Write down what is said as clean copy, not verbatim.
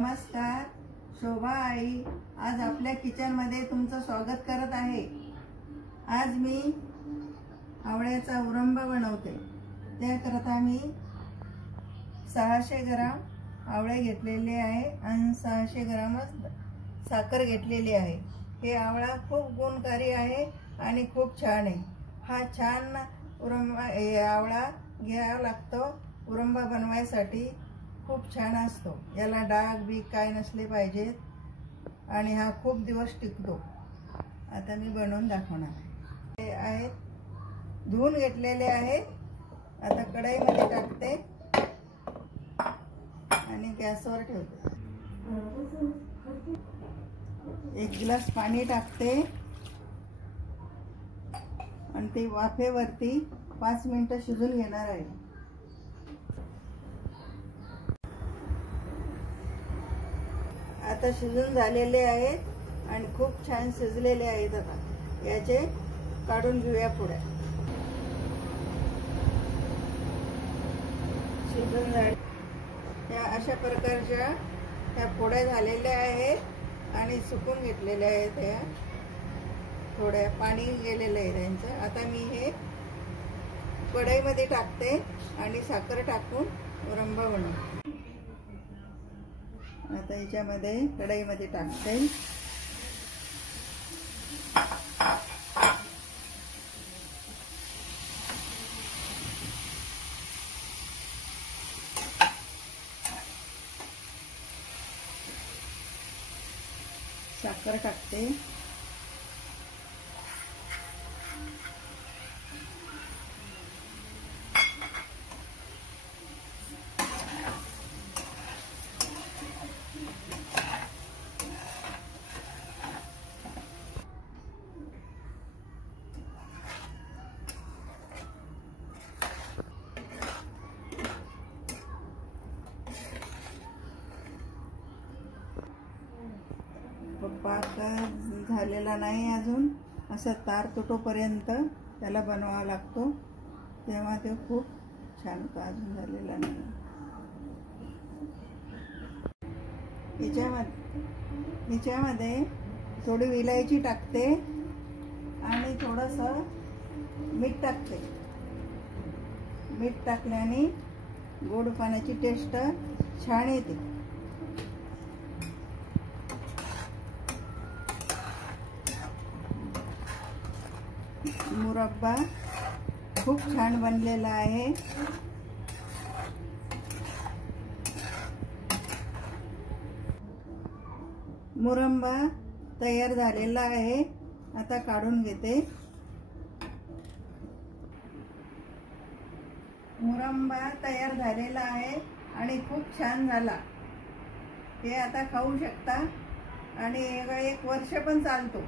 नमस्कार, शोभा आई आज आपल्या किचन मध्ये तुमचं स्वागत करत आहे। आज मी आवळ्याचा उरंबा बनवते। त्याकरता मी 600 ग्राम आवळे घेतलेले आहे आणि 600 ग्रामच साखर घेतलेली आहे। हे आवळा खूप गुणकारी आहे आणि खूप छान आहे। हा छान उरंबा आवळा घ्यावा लागतो उरंबा बनवायसाठी। खूप छान असतो, याला डाग बी काय नसले पाहिजेत आणि हा खूप दिवस टिकतो। आता मी बनवून दाखवणार हे आहेत, धुवून घेतलेले आहे। आता कढईमध्ये टाकते आणि गॅसवर ठेवते। 1 ग्लास पाणी टाकते आणि ते वाफेवरती 5 मिनिटं शिजून घेणार आहे। आता शिजून झालेले आहेत आणि खूप छान शिजलेले आहेत। आता याचे काढून घेऊया पुढे। शिजून झाले या अशा प्रकारच्या ह्या पोळ्या झालेल्या आहेत आणि सुकून घेतलेल्या आहेत। ह्या थोड्या पाणी गेलेलं आहे त्यांचं। आता मी हे कढईमध्ये टाकते आणि साखर टाकून उरंबा बनवते। आता याच्यामध्ये कढईमध्ये टाकते। साखर टाकते। पाक झालेला नाही अजून, असं तार तुटोपर्यंत त्याला बनवावा लागतो, तेव्हा ते खूप छान होतं। अजून झालेला नाही। याच्यामध्ये थोडी विलायची टाकते आणि थोडंसं मीठ टाकते। मीठ टाकल्याने गोड पाण्याची टेस्ट छान येते। मुरब्बा खूप छान बनलेला आहे। मुरंबा तयार झालेला आहे। आता काढून घेते। मुरंबा तयार झालेला आहे आणि खूप छान झाला। हे आता खाऊ शकता आणि 1 वर्ष पण चालतो।